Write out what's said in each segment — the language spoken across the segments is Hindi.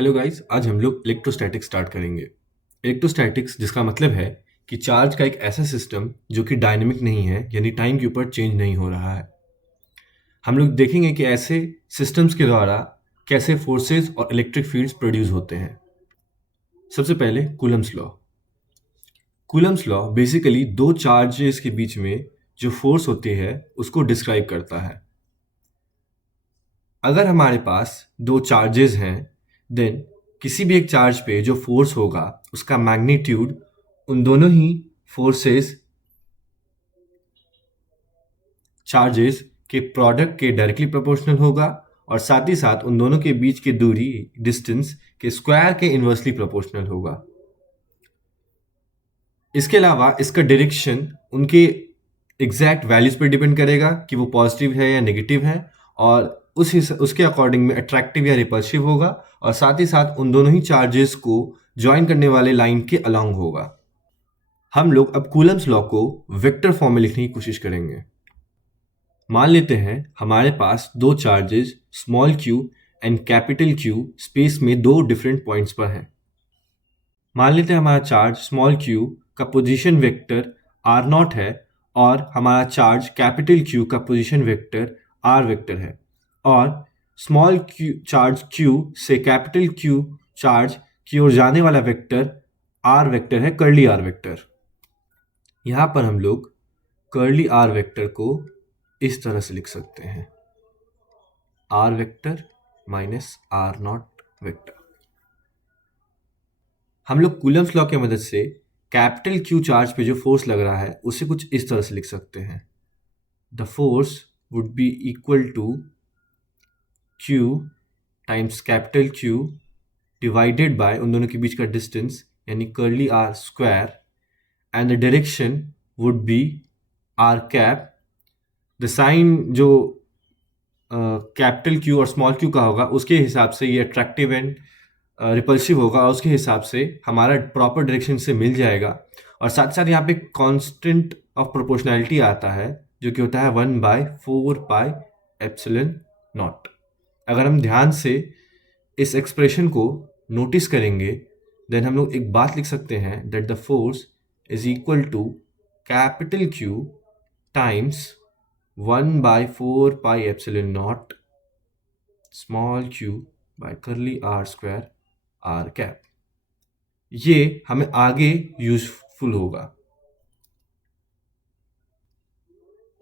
हेलो गाइस, आज हम लोग इलेक्ट्रोस्टैटिक्स स्टार्ट करेंगे। इलेक्ट्रोस्टैटिक्स जिसका मतलब है कि चार्ज का एक ऐसा सिस्टम जो कि डायनेमिक नहीं है, यानी टाइम के ऊपर चेंज नहीं हो रहा है। हम लोग देखेंगे कि ऐसे सिस्टम्स के द्वारा कैसे फोर्सेस और इलेक्ट्रिक फील्ड्स प्रोड्यूस होते हैं। सबसे पहले Coulomb's law. Coulomb's law basically दो चार्जेस के बीच में जो फोर्स होती है उसको डिस्क्राइब करता है। अगर हमारे पास दो चार्जेस हैं, देन किसी भी एक चार्ज पे जो फोर्स होगा उसका मैग्नीट्यूड उन दोनों ही फोर्सेस चार्जेस के प्रोडक्ट के डायरेक्टली प्रोपोर्शनल होगा और साथ ही साथ उन दोनों के बीच की दूरी डिस्टेंस के स्क्वायर के इन्वर्सली प्रोपोर्शनल होगा। इसके अलावा इसका डायरेक्शन उनके एग्जैक्ट वैल्यूज पर डिपेंड करेगा कि वो पॉजिटिव है या नेगेटिव है, और उसके अकॉर्डिंग में अट्रैक्टिव या रिपल्सिव होगा, और साथ ही साथ उन दोनों ही चार्जेस को ज्वाइन करने वाले लाइन के अलोंग होगा। हम लोग अब कूलम्स लॉ को वेक्टर फॉर्म में लिखने की कोशिश करेंगे। मान लेते हैं हमारे पास दो charges small Q and capital Q space में दो डिफरेंट पॉइंट्स पर हैं। मान लेते हैं हमारा चार्ज स्मॉल क्यू का पोजीशन वेक्टर आर नॉट है और हमारा चार्ज कैपिटल क्यू का पोजीशन वेक्टर आर वेक्टर है, और स्मॉल क्यू चार्ज क्यू से कैपिटल क्यू चार्ज की ओर जाने वाला वेक्टर आर वेक्टर है, कर्ली आर वेक्टर। यहाँ पर हम लोग कर्ली आर वेक्टर को इस तरह से लिख सकते हैं, R vector minus R naught vector. हम लोग कूलम्स लॉ की मदद से कैपिटल क्यू चार्ज पे जो फोर्स लग रहा है उसे कुछ इस तरह से लिख सकते हैं, the force would be equal to Q times capital Q divided by उन दोनों के बीच का डिस्टेंस यानी curly R square, and the direction would be R cap. The sign जो कैपिटल क्यू और स्मॉल क्यू का होगा उसके हिसाब से ये अट्रैक्टिव एंड रिपल्सिव होगा, और उसके हिसाब से हमारा प्रॉपर डायरेक्शन से मिल जाएगा। और साथ साथ यहाँ पे कांस्टेंट ऑफ प्रोपोर्शनैलिटी आता है जो कि होता है 1/4πε0। अगर हम ध्यान से इस एक्सप्रेशन को नोटिस करेंगे देन हम लोग एक बात लिख सकते हैं, that the force is equal to capital Q times 1/4πε0 small Q by curly R square R cap. ये हमें आगे यूजफुल होगा।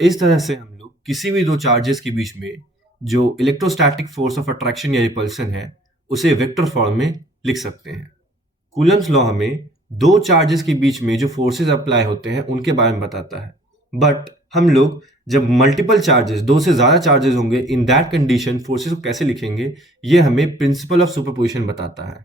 इस तरह से हम लोग किसी भी दो चार्जेस के बीच में जो इलेक्ट्रोस्टैटिक फोर्स ऑफ अट्रैक्शन या रिपल्सन है उसे वेक्टर फॉर्म में लिख सकते हैं। कूलम्स लॉ हमें दो चार्जेस के बीच में जो फोर्सेस अप्लाई होते हैं उनके बारे में बताता है, बट हम लोग जब मल्टीपल चार्जेस, दो से ज़्यादा चार्जेस होंगे, इन दैट कंडीशन फोर्सेस को कैसे लिखेंगे ये हमें प्रिंसिपल ऑफ सुपरपोजिशन बताता है।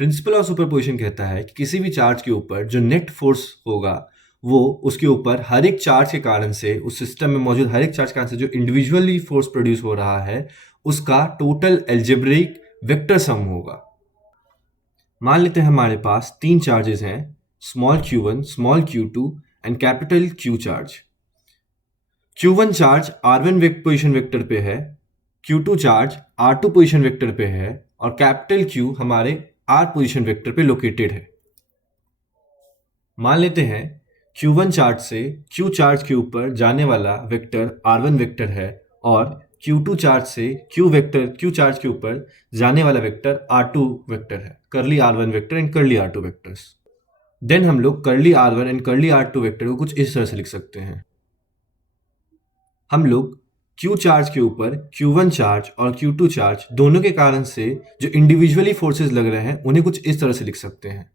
प्रिंसिपल ऑफ सुपरपोजिशन कहता है कि किसी भी चार्ज के ऊपर जो नेट फोर्स होगा वो उसके ऊपर हर एक चार्ज के कारण से, उस सिस्टम में मौजूद हर एक चार्ज के कारण से जो इंडिविजुअली फोर्स प्रोड्यूस हो रहा है उसका टोटल एल्जेब्रिक वेक्टर सम होगा। मान लेते हैं हमारे पास तीन चार्जेस हैं, small q1, small q2 and capital q charge. q1 charge r1 position vector पे है, q2 charge r2 position vector पे है, और कैपिटल q हमारे r पोजिशन वेक्टर पे लोकेटेड है। मान लेते हैं q1 चार्ज से q चार्ज के ऊपर जाने वाला वेक्टर r1 वेक्टर है, और q2 चार्ज से q चार्ज के ऊपर जाने वाला वेक्टर r2 वेक्टर है, curly r1 vector and curly r2 vectors. Then हम लोग curly r1 and curly r2 vector को कुछ इस तरह से लिख सकते हैं, हम लोग q चार्ज के ऊपर q1 चार्ज और q2 चार्ज दोनों के कारण से जो इंडिविजुअली फोर्सेस लग रहे हैं उन्हें कुछ इस तरह से लिख सकते हैं।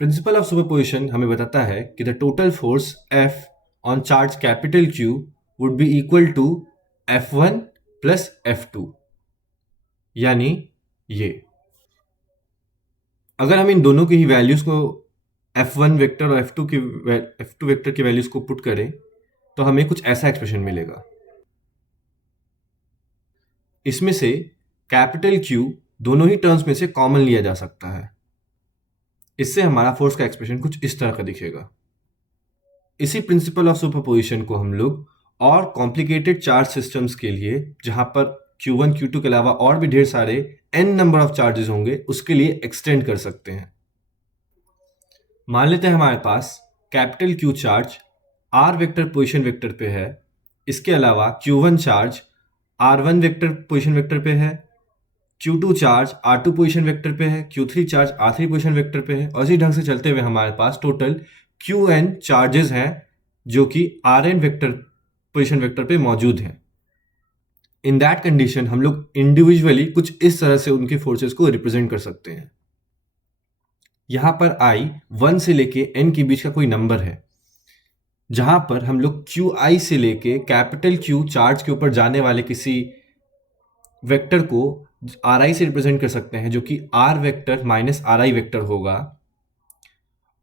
प्रिंसिपल ऑफ सुपरपोजिशन हमें बताता है कि the total force F on charge capital Q would be equal to F1 plus F2, यानी ये। अगर हम इन दोनों की ही वैल्यूज को F1 वेक्टर और F2 वेक्टर की वैल्यूज को पुट करें तो हमें कुछ ऐसा एक्सप्रेशन मिलेगा। इसमें से कैपिटल Q दोनों ही टर्म्स में से कॉमन लिया जा सकता है। इससे हमारा फोर्स का एक्सप्रेशन कुछ इस तरह का दिखेगा। इसी प्रिंसिपल ऑफ सुपरपोजिशन को हम लोग और कॉम्प्लिकेटेड चार्ज सिस्टम्स के लिए, जहां पर Q1 Q2 के अलावा और भी ढेर सारे n नंबर ऑफ चार्जेस होंगे उसके लिए एक्सटेंड कर सकते हैं। मान लेते हैं हमारे पास capital Q charge r vector position vector पे है, इसके अलावा Q1 charge r1 vector position vector पे है, Q2 charge r2 position vector पे है, Q3 charge r3 position vector पे है, और इसी ढंग से चलते हुए हमारे पास टोटल Qn चार्जेस हैं जो कि Rn वेक्टर पोजीशन वेक्टर पे मौजूद हैं। इन दैट कंडीशन हम लोग इंडिविजुअली कुछ इस तरह से उनके फोर्सेस को रिप्रेजेंट कर सकते हैं। यहां पर i 1 से लेके n के बीच का कोई नंबर है, जहां पर हम लोग Qi से लेके कैपिटल Q चार्ज के ऊपर जाने वाले किसी वेक्टर को Ri से रिप्रेजेंट कर सकते हैं, जो कि R vector minus Ri vector होगा।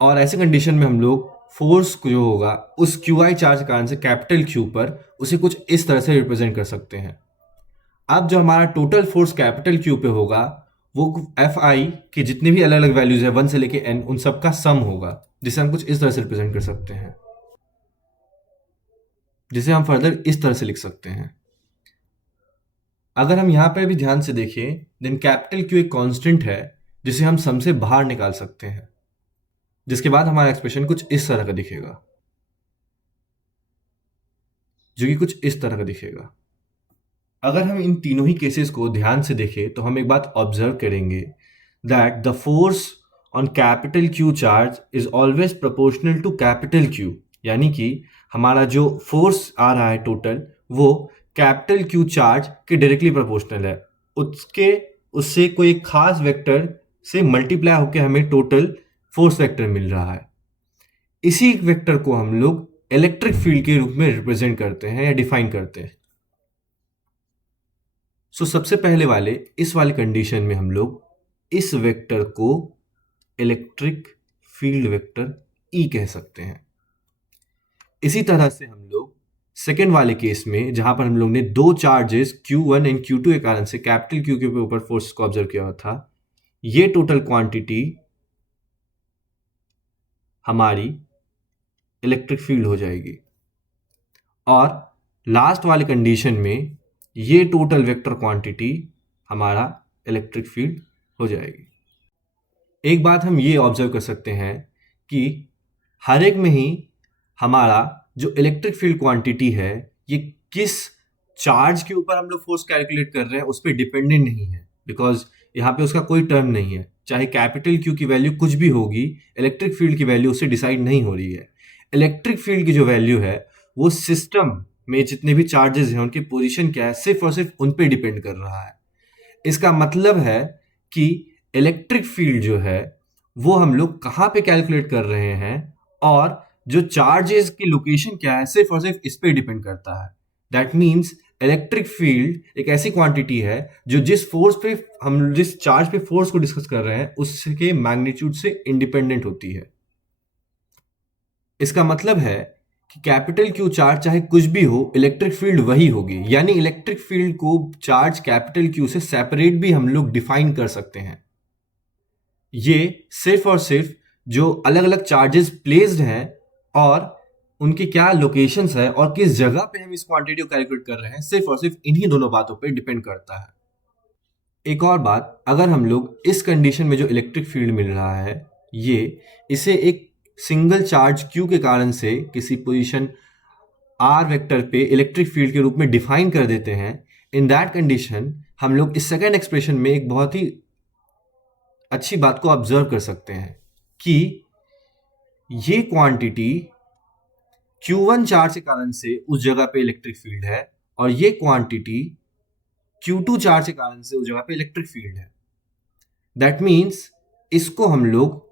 और ऐसे कंडीशन में हम लोग फोर्स जो होगा उस Qi चार्ज के कारण से कैपिटल Q पर उसे कुछ इस तरह से रिप्रेजेंट कर सकते हैं। अब जो हमारा टोटल फोर्स कैपिटल Q पे होगा वो Fi की जितनी भी अलग अलग वैल्यूज है 1 से लेके n उन सब का सम होगा, जिसे हम कुछ इस तरह से रिप्रेजेंट कर सकते हैं, जिसे हम फर्दर इस तरह से लिख सकते हैं। अगर हम यहां पर भी ध्यान से देखें देन कैपिटल Q एक कांस्टेंट है जिसे हम सम से बाहर निकाल सकते हैं, जिसके बाद हमारा एक्सप्रेशन कुछ इस तरह का दिखेगा, जो कि कुछ इस तरह का दिखेगा। अगर हम इन तीनों ही केसेस को ध्यान से देखें तो हम एक बात ऑब्जर्व करेंगे that the force on capital Q charge is always proportional to capital Q, यानी कि हमारा जो फोर्स आ रहा है टोटल वो कैपिटल Q चार्ज के डायरेक्टली प्रोपोर्शनल है, उससे कोई एक खास वेक्टर से मल्टीप्लाई होकर हमें टोटल फोर्स वेक्टर मिल रहा है। इसी वेक्टर को हम लोग इलेक्ट्रिक फील्ड के रूप में रिप्रेजेंट करते हैं या डिफाइन करते हैं। सबसे पहले वाले इस वाले कंडीशन में हम लोग इस वेक्टर को इलेक्ट्रिक फील्ड वेक्टर E कह सकते हैं। इसी तरह से हम लोग सेकेंड वाले केस में जहां पर हम लोग ने दो चार्जेस Q1 एंड Q2 के कारण से कैपिटल Q के ऊपर फोर्स को ऑब्जर्व किया था, ये टोटल क्वांटिटी हमारी इलेक्ट्रिक फील्ड हो जाएगी। और लास्ट वाले कंडीशन में ये टोटल वेक्टर क्वांटिटी हमारा इलेक्ट्रिक फील्ड हो जाएगी। एक बात हम ये ऑब्जर्व कर सकते हैं कि हर एक में ही हमारा जो इलेक्ट्रिक फील्ड क्वांटिटी है ये किस चार्ज के ऊपर हम लोग फोर्स कैलकुलेट कर रहे हैं उस पर डिपेंडेंट नहीं है, बिकॉज यहाँ पे उसका कोई टर्म नहीं है। चाहे कैपिटल Q की वैल्यू कुछ भी होगी, इलेक्ट्रिक फील्ड की वैल्यू उससे डिसाइड नहीं हो रही है। इलेक्ट्रिक फील्ड की जो वैल्यू है वो सिस्टम में जितने भी चार्जेस हैं उनकी पोजीशन क्या है सिर्फ और सिर्फ उन पे डिपेंड कर रहा है। इसका मतलब है कि इलेक्ट्रिक फील्ड जो है वो हम लोग कहाँ पे कैलकुलेट कर रहे हैं और जो चार्जेस की लोकेशन क्या है सिर्फ और सिर्फ इस पे डिपेंड करता है। दैट मीन्स इलेक्ट्रिक फील्ड एक ऐसी क्वांटिटी है जो जिस चार्ज पे फोर्स को डिस्कस कर रहे हैं उसके मैग्नीट्यूड से इंडिपेंडेंट होती है। इसका मतलब है कि कैपिटल Q चार्ज चाहे कुछ भी हो इलेक्ट्रिक फील्ड वही होगी, यानी इलेक्ट्रिक फील्ड को चार्ज कैपिटल Q से सेपरेट भी हम लोग डिफाइन कर सकते हैं। ये सिर्फ और सिर्फ जो अलग अलग चार्जेस प्लेस्ड हैं और उनकी क्या लोकेशंस है और किस जगह पे हम इस क्वांटिटी को कैलकुलेट कर रहे हैं सिर्फ और सिर्फ इन्हीं दोनों बातों पे डिपेंड करता है। एक और बात, अगर हम लोग इस कंडीशन में जो इलेक्ट्रिक फील्ड मिल रहा है इसे एक सिंगल चार्ज Q के कारण से किसी पोजीशन R वेक्टर पे इलेक्ट्रिक फील्ड के रूप में डिफाइन कर देते हैं, इन दैट कंडीशन हम लोग इस सेकेंड एक्सप्रेशन में एक बहुत ही अच्छी बात को ऑब्जर्व कर सकते हैं कि ये क्वांटिटी Q1 चार्ज के कारण से उस जगह पे इलेक्ट्रिक फील्ड है और ये क्वांटिटी Q2 चार्ज के कारण से उस जगह पे इलेक्ट्रिक फील्ड है। दैट मीन्स इसको हम लोग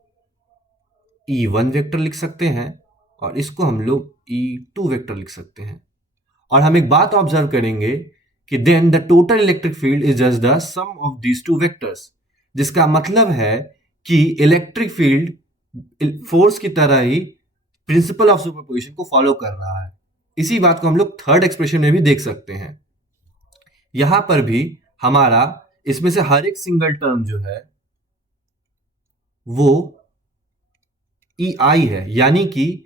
E1 वेक्टर लिख सकते हैं और इसको हम लोग E2 वेक्टर लिख सकते हैं। और हम एक बात ऑब्जर्व करेंगे कि then the total electric field is just the sum of these two vectors, जिसका मतलब है कि इलेक्ट्रिक फील्ड फोर्स की तरह ही प्रिंसिपल ऑफ सुपरपोजिशन को फॉलो कर रहा है। इसी बात को हम लोग थर्ड एक्सप्रेशन में भी देख सकते हैं। यहां पर भी हमारा इसमें से हर एक सिंगल टर्म जो है वो EI है, यानी कि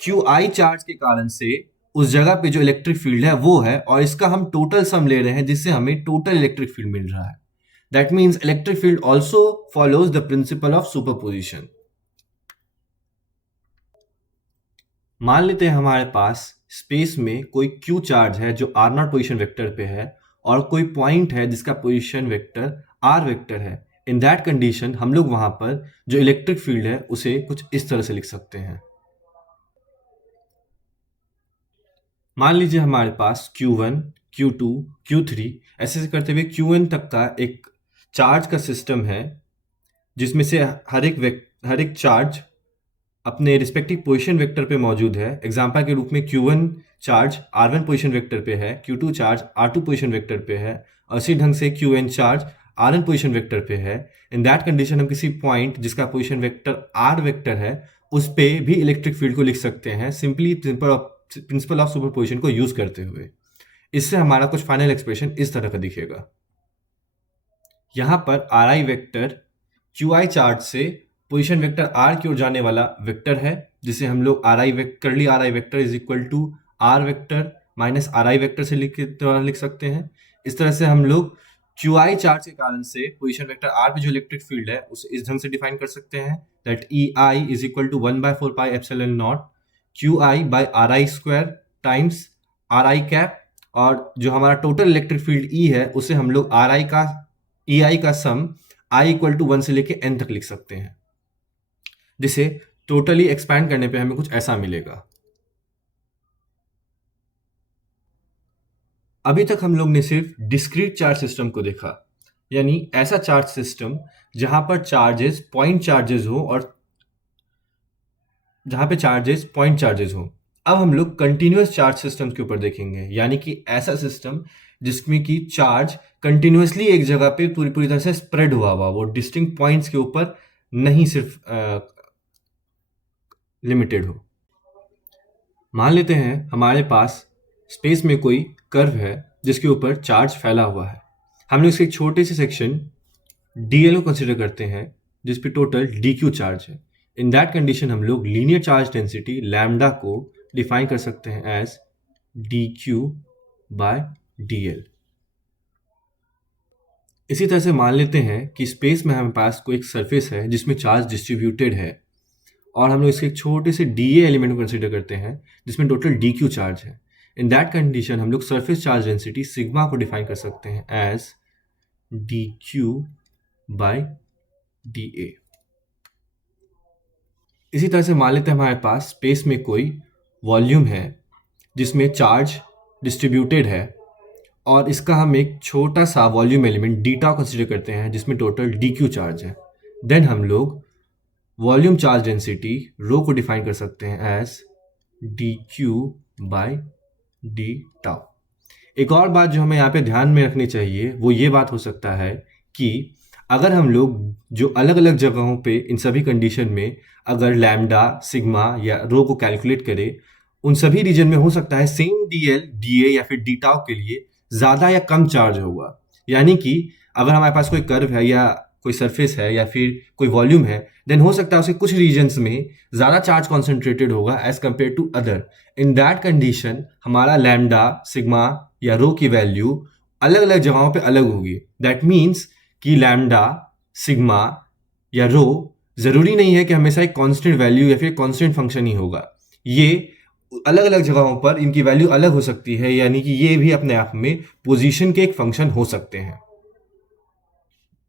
QI चार्ज के कारण से उस जगह पे जो इलेक्ट्रिक फील्ड है वो है, और इसका हम टोटल सम ले रहे हैं जिससे हमें टोटल इलेक्ट्रिक फील्ड मिल रहा है। That means electric field also follows the principal of superposition. मान लेते हैं हमारे पास स्पेस में कोई क्यू चार्ज है जो आर नॉट पोजिशन वेक्टर पे है, और कोई पॉइंट है जिसका पोजिशन वेक्टर आर वेक्टर है। इन दैट कंडीशन हम लोग वहां पर जो इलेक्ट्रिक फील्ड है उसे कुछ इस तरह से लिख सकते हैं। मान लीजिए हमारे पास Q1, Q2, Q3 ऐसे करते हुए Qn तक का एक चार्ज का सिस्टम है, जिसमें से हर एक चार्ज अपने रिस्पेक्टिव पोजीशन वेक्टर पे मौजूद है। एग्जांपल के रूप में Q1 charge R1 position vector पे है, Q2 charge R2 position vector पे है, और इसी ढंग से Qn charge Rn position vector पे है। इन दैट कंडीशन हम किसी पॉइंट जिसका पोजीशन वेक्टर R वेक्टर है उस पे भी इलेक्ट्रिक फील्ड को लिख सकते हैं, सिंपली प्रिंसिपल ऑफ सुपरपोजिशन को यूज करते हुए। इससे हमारा कुछ फाइनल एक्सप्रेशन इस तरह का दिखेगा। यहाँ पर Ri वेक्टर Qi चार्ज से पोजीशन वेक्टर R की ओर जाने वाला वेक्टर है, जिसे हम लोग curly Ri vector is equal to R vector minus Ri vector से लिख सकते हैं। इस तरह से हम लोग Qi चार्ज के कारण से पोजीशन वेक्टर R पे जो इलेक्ट्रिक फील्ड है उसे इस ढंग से डिफाइन कर सकते हैं, that Ei is equal to 1/4 pi epsilon naught Qi by Ri square times Ri cap, और जो हमारा टोटल इलेक्ट्रिक फील्ड E है उसे हम लोग Ei का सम I इक्वल टू 1 से लेके n तक लिख सकते हैं, जिसे टोटली एक्सपैंड करने पे हमें कुछ ऐसा मिलेगा। अभी तक हम लोग ने सिर्फ डिस्क्रीट चार्ज सिस्टम को देखा, यानी ऐसा चार्ज सिस्टम जहां पर चार्जेस पॉइंट चार्जेस हो और जहां पे चार्जेस पॉइंट चार्जेस हो। अब हम लोग कंटिन्यूअस चार्ज सिस्टम के ऊपर देखेंगे, यानी कि ऐसा सिस्टम जिसमें कि चार्ज कंटिन्यूअसली एक जगह पे पूरी तरह से स्प्रेड हुआ वो डिस्टिंक्ट पॉइंट्स के ऊपर नहीं सिर्फ लिमिटेड हो। मान लेते हैं हमारे पास स्पेस में कोई कर्व है जिसके ऊपर चार्ज फैला हुआ है। हम लोग इसके एक छोटे से सेक्शन dl को कंसिडर करते हैं जिस पे टोटल dq चार्ज है। इन दैट कंडीशन हम लोग लीनियर चार्ज डेंसिटी लैम्डा को डिफाइन कर सकते हैं एज dq बाय dl। इसी तरह से मान लेते हैं कि स्पेस में हमारे पास कोई एक सरफेस है जिसमें चार्ज डिस्ट्रीब्यूटेड है, और हम लोग इसके एक छोटे से dA एलिमेंट को कंसिडर करते हैं जिसमें टोटल dq चार्ज है। इन दैट कंडीशन हम लोग सरफेस चार्ज डेंसिटी सिग्मा को डिफाइन कर सकते हैं एज dq बाय dA। इसी तरह से मान लेते हैं हमारे पास स्पेस में कोई वॉल्यूम है जिसमें चार्ज डिस्ट्रीब्यूटेड है, और इसका हम एक छोटा सा वॉल्यूम एलिमेंट डीटा कंसिडर करते हैं जिसमें टोटल dq चार्ज है। देन हम लोग वॉल्यूम चार्ज डेंसिटी रो को डिफाइन कर सकते हैं as dq by d tau. एक और बात जो हमें यहाँ पे ध्यान में रखनी चाहिए वो ये बात हो सकता है कि अगर हम लोग जो अलग अलग जगहों पे इन सभी कंडीशन में अगर लैम्डा, सिग्मा या रो को कैलकुलेट करें, उन सभी रीजन में हो सकता है सेम dl, dA या फिर d टाउ के लिए ज़्यादा या कम चार्ज होगा। यानी कि अगर हमारे पास कोई कर्व है या कोई सरफेस है या फिर कोई वॉल्यूम है, देन हो सकता है उसके कुछ रीजन्स में ज़्यादा चार्ज कॉन्सेंट्रेटेड होगा as compared to other. In that condition हमारा लैम्डा, सिग्मा या रो की वैल्यू अलग अलग जगहों पे अलग होगी। दैट मीन्स कि लैम्डा, सिग्मा या रो ज़रूरी नहीं है कि हमेशा एक कांस्टेंट वैल्यू या फिर कांस्टेंट फंक्शन ही होगा। ये अलग अलग जगहों पर इनकी वैल्यू अलग हो सकती है, यानी कि ये भी अपने आप में पोजीशन के एक फंक्शन हो सकते हैं।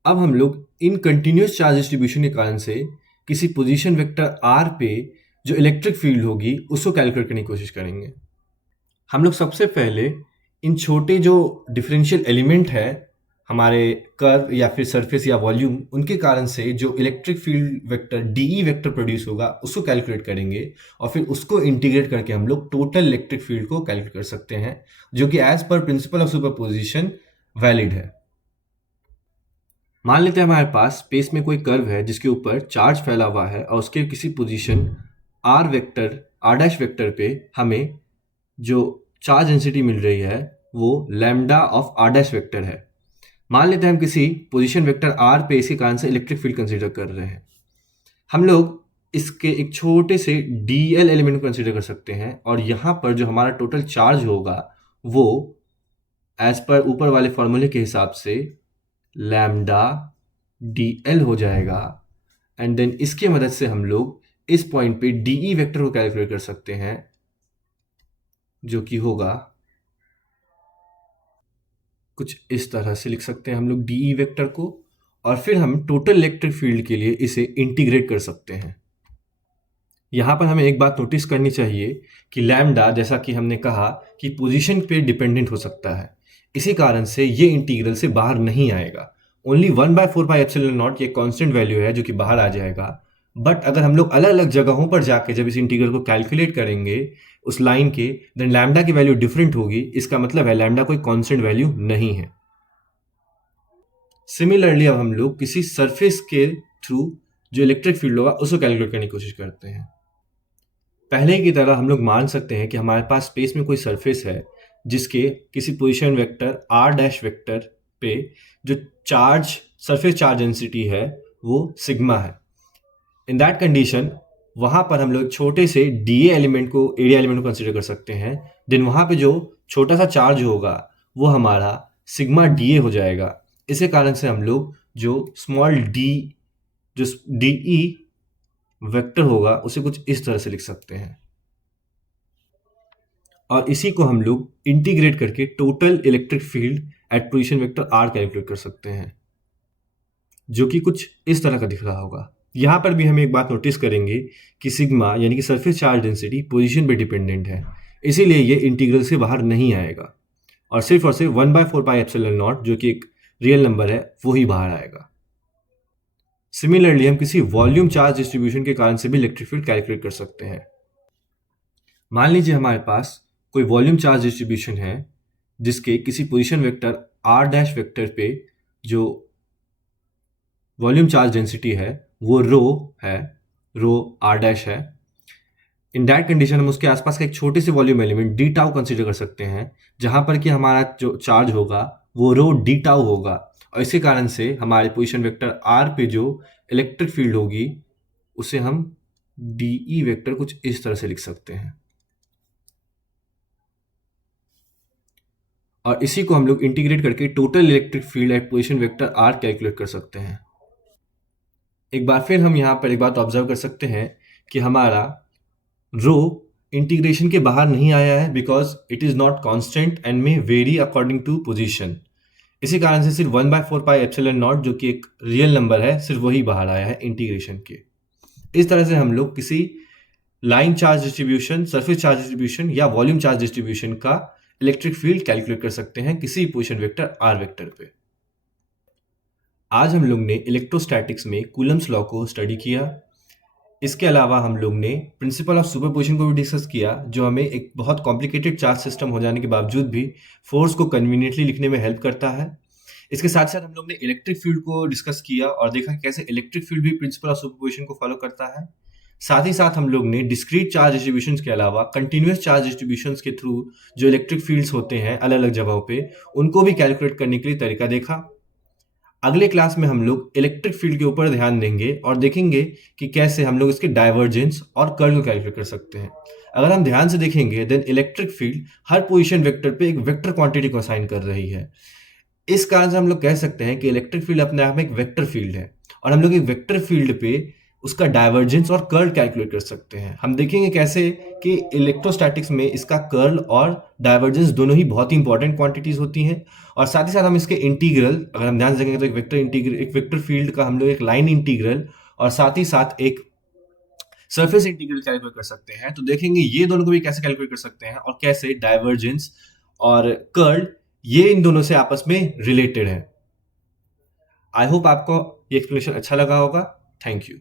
अब हम लोग इन कंटिन्यूस चार्ज डिस्ट्रीब्यूशन के कारण से किसी पोजीशन वेक्टर r पे जो इलेक्ट्रिक फील्ड होगी उसको कैलकुलेट करने की कोशिश करेंगे। हम लोग सबसे पहले इन छोटे जो डिफरेंशियल एलिमेंट है हमारे कर्व या फिर सरफेस या वॉल्यूम, उनके कारण से जो electric field vector dE vector produce होगा उसको कैलकुलेट करेंगे, और फिर उसको इंटीग्रेट करके हम लोग टोटल इलेक्ट्रिक फील्ड को कैलकुलेट कर सकते हैं, जो कि as per principal of superposition valid है। मान लेते हैं हमारे पास स्पेस में कोई कर्व है जिसके ऊपर चार्ज फैला हुआ है, और उसके किसी position r vector r dash vector पे हमें जो चार्ज डेंसिटी मिल रही है वो lambda of r dash vector है। मान लेते हैं हम किसी पोजीशन वेक्टर r पे इसके कारण से इलेक्ट्रिक फील्ड कंसीडर कर रहे हैं। हम लोग इसके एक छोटे से dl एलिमेंट को कंसीडर कर सकते हैं और यहाँ पर जो हमारा टोटल चार्ज होगा वो एज पर ऊपर वाले फॉर्मूले के हिसाब से लैम्डा dl हो जाएगा। एंड देन इसके मदद से हम लोग इस पॉइंट पे dE वेक्टर को कैलकुलेट कर सकते हैं, जो कि होगा कुछ इस तरह से लिख सकते हैं हम लोग dE वेक्टर को, और फिर हम टोटल इलेक्ट्रिक फील्ड के लिए इसे इंटीग्रेट कर सकते हैं। यहाँ पर हमें एक बात नोटिस करनी चाहिए कि लैम्डा, जैसा कि हमने कहा, कि पोजीशन पे डिपेंडेंट हो सकता है, इसी कारण से ये इंटीग्रल से बाहर नहीं आएगा। ओनली 1/4πε0 ये कांस्टेंट वैल्यू है जो कि बाहर आ जाएगा। बट अगर हम लोग अलग अलग जगहों पर जाके जब इस इंटीग्रल को कैलकुलेट करेंगे उस लाइन के, देन लैम्डा की वैल्यू डिफरेंट होगी। इसका मतलब है लैम्डा कोई कांस्टेंट वैल्यू नहीं है। सिमिलरली अब हम लोग किसी सरफेस के थ्रू जो इलेक्ट्रिक फील्ड होगा उसको कैलकुलेट करने की कोशिश करते हैं। पहले की तरह हम लोग मान सकते हैं कि हमारे पास स्पेस में कोई सरफेस है जिसके किसी position vector r dash vector पे जो चार्ज, सरफेस चार्ज डेंसिटी है वो सिग्मा है। इन दैट कंडीशन वहाँ पर हम लोग छोटे से dA एलिमेंट को, एरिया एलिमेंट को कंसिडर कर सकते हैं। देन वहाँ पे जो छोटा सा चार्ज होगा वो हमारा सिग्मा dA हो जाएगा। इसी कारण से हम लोग जो स्मॉल d, जो dE वेक्टर होगा उसे कुछ इस तरह से लिख सकते हैं, और इसी को हम लोग इंटीग्रेट करके total electric field at position vector r calculate कर सकते हैं, जो कि कुछ इस तरह का दिख रहा होगा। यहाँ पर भी हम एक बात नोटिस करेंगे कि सिग्मा यानी कि सरफेस चार्ज डेंसिटी पोजीशन पे डिपेंडेंट है, इसीलिए ये इंटीग्रल से बाहर नहीं आएगा और सिर्फ 1/4πε0 जो कि एक रियल नंबर है वो ही बाहर आएगा। सिमिलरली हम किसी वॉल्यूम चार्ज डिस्ट्रीब्यूशन के कारण से भी इलेक्ट्रिक फील्ड कैलकुलेट कर सकते हैं। मान लीजिए हमारे पास कोई वॉल्यूम चार्ज डिस्ट्रीब्यूशन है जिसके किसी position vector r dash vector पे जो वॉल्यूम चार्ज डेंसिटी है वो रो r डैश है। इन दैट कंडीशन हम उसके आसपास का एक छोटे से volume element d tau consider कर सकते हैं, जहां पर कि हमारा जो चार्ज होगा वो रो d टाउ होगा, और इसी कारण से हमारे पोजीशन वेक्टर r पे जो इलेक्ट्रिक फील्ड होगी उसे हम dE वेक्टर कुछ इस तरह से लिख सकते हैं, और इसी को हम लोग इंटीग्रेट करके total electric field at position vector r calculate कर सकते हैं। एक बार फिर हम यहाँ पर एक बात ऑब्जर्व कर सकते हैं कि हमारा रो इंटीग्रेशन के बाहर नहीं आया है because it is not constant and may vary according to position. इसी कारण से सिर्फ 1/4πε0 जो कि एक रियल नंबर है सिर्फ वही बाहर आया है इंटीग्रेशन के। इस तरह से हम लोग किसी line charge distribution, surface charge distribution या वॉल्यूम चार्ज डिस्ट्रीब्यूशन का इलेक्ट्रिक फील्ड कैलकुलेट कर सकते हैं किसी पोजीशन वेक्टर r वेक्टर पे। आज हम लोग ने इलेक्ट्रोस्टैटिक्स में कूलम्स लॉ को स्टडी किया। इसके अलावा हम लोग ने प्रिंसिपल ऑफ सुपरपोजिशन को भी डिस्कस किया, जो हमें एक बहुत कॉम्प्लिकेटेड चार्ज सिस्टम हो जाने के बावजूद भी फोर्स को कन्वीनियंटली लिखने में हेल्प करता है। इसके साथ साथ हम लोग ने इलेक्ट्रिक फील्ड को डिस्कस किया और देखा कि कैसे इलेक्ट्रिक फील्ड भी प्रिंसिपल ऑफ सुपरपोजिशन को फॉलो करता है। साथ ही साथ हम लोग ने डिस्क्रीट चार्ज डिस्ट्रीब्यूशन के अलावा कंटिन्यूस चार्ज डिस्ट्रीब्यूशन के थ्रू जो इलेक्ट्रिक फील्ड्स होते हैं अलग अलग जगहों पे, उनको भी कैलकुलेट करने के लिए तरीका देखा। अगले क्लास में हम लोग इलेक्ट्रिक फील्ड के ऊपर ध्यान देंगे और देखेंगे कि कैसे हम लोग इसके डाइवर्जेंस और कर्ल को कैलकुलेट कर सकते हैं। अगर हम ध्यान से देखेंगे देन इलेक्ट्रिक फील्ड हर पोजीशन वेक्टर पे एक वेक्टर क्वांटिटी को असाइन कर रही है। इस कारण से हम लोग कह सकते हैं कि इलेक्ट्रिक फील्ड अपने आप में एक वेक्टर फील्ड है और हम लोग एक वेक्टर फील्ड पे उसका डाइवर्जेंस और कर्ल कैलकुलेट कर सकते हैं। हम देखेंगे कैसे कि इलेक्ट्रोस्टैटिक्स में इसका कर्ल और डाइवर्जेंस दोनों ही बहुत ही इंपॉर्टेंट क्वांटिटीज होती हैं, और साथ ही साथ हम इसके इंटीग्रल, अगर हम ध्यान से देखेंगे तो एक वेक्टर इंटीग्रल, एक वेक्टर फील्ड का हम लोग एक लाइन इंटीग्रल और साथ ही साथ एक सरफेस इंटीग्रल कैलकुलेट कर सकते हैं। तो देखेंगे ये दोनों को भी कैसे कैलकुलेट कर सकते हैं और कैसे डाइवर्जेंस और कर्ल ये इन दोनों से आपस में रिलेटेड है। आई होप आपको ये एक्सप्लेनेशन अच्छा लगा होगा। Thank you.